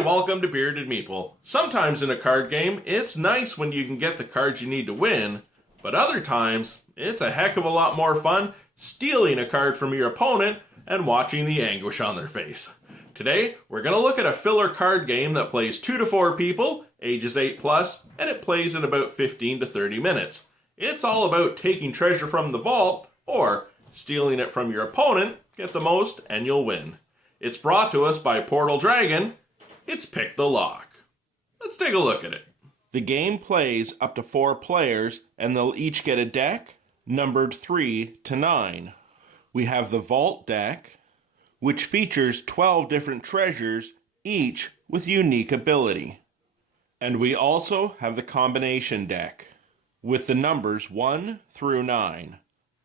Hi, welcome to Bearded Meeple. Sometimes in a card game, it's nice when you can get the cards you need to win, but other times, it's a heck of a lot more fun stealing a card from your opponent and watching the anguish on their face. Today, we're going to look at a filler card game that plays 2 to 4 people, ages 8+, and it plays in about 15 to 30 minutes. It's all about taking treasure from the vault, or stealing it from your opponent, get the most, and you'll win. It's brought to us by Portal Dragon. It's Pick the Lock. Let's take a look at it. The game plays up to 4 players, and they'll each get a deck numbered 3 to 9. We have the Vault deck, which features 12 different treasures, each with unique ability. And we also have the Combination deck, with the numbers 1 through 9.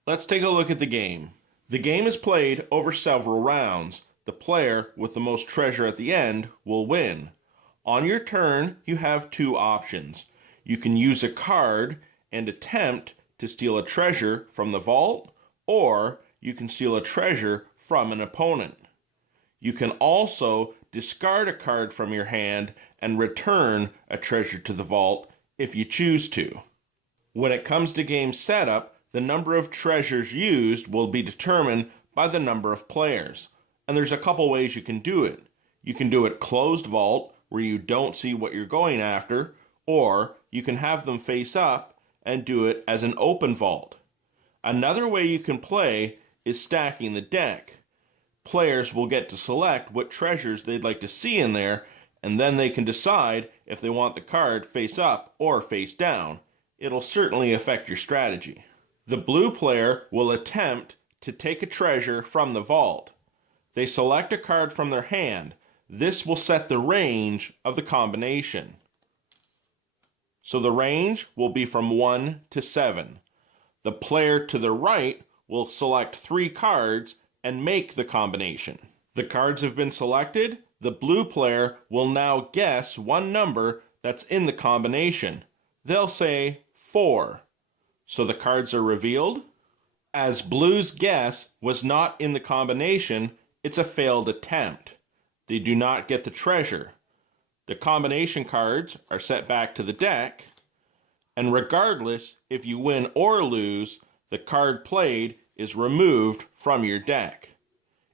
Let's take a look at the game. The game is played over several rounds. The player with the most treasure at the end will win. On your turn, you have 2 options. You can use a card and attempt to steal a treasure from the vault, or you can steal a treasure from an opponent. You can also discard a card from your hand and return a treasure to the vault if you choose to. When it comes to game setup, the number of treasures used will be determined by the number of players. And there's a couple ways you can do it. You can do it closed vault, where you don't see what you're going after, or you can have them face up and do it as an open vault. Another way you can play is stacking the deck. Players will get to select what treasures they'd like to see in there, and then they can decide if they want the card face up or face down. It'll certainly affect your strategy. The blue player will attempt to take a treasure from the vault. They select a card from their hand. This will set the range of the combination. So the range will be from 1 to 7. The player to the right will select 3 cards and make the combination. The cards have been selected. The blue player will now guess one number that's in the combination. They'll say 4. So the cards are revealed. As blue's guess was not in the combination, it's a failed attempt. They do not get the treasure. The combination cards are set back to the deck, and regardless if you win or lose, the card played is removed from your deck.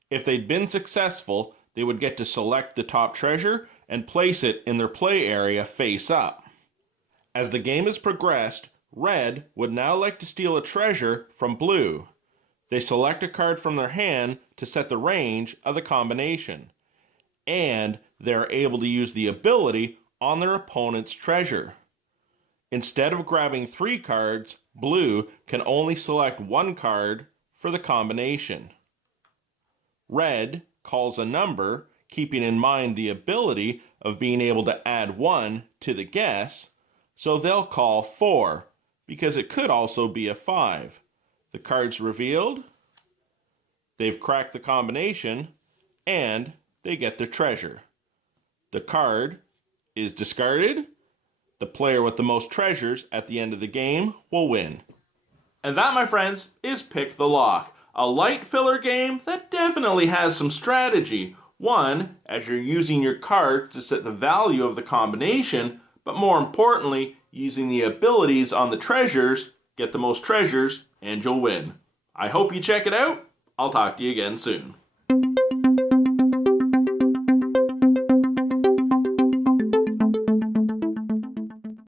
If they'd been successful, they would get to select the top treasure and place it in their play area face up. As the game has progressed, red would now like to steal a treasure from blue. They select a card from their hand to set the range of the combination, and they're able to use the ability on their opponent's treasure. Instead of grabbing 3 cards, blue can only select 1 card for the combination. Red calls a number, keeping in mind the ability of being able to add 1 to the guess, so they'll call 4, because it could also be a 5. The card's revealed, they've cracked the combination, and they get the treasure. The card is discarded. The player with the most treasures at the end of the game will win. And that, my friends, is Pick the Lock, a light filler game that definitely has some strategy. One, as you're using your card to set the value of the combination, but more importantly, using the abilities on the treasures, get the most treasures, and you'll win. I hope you check it out. I'll talk to you again soon.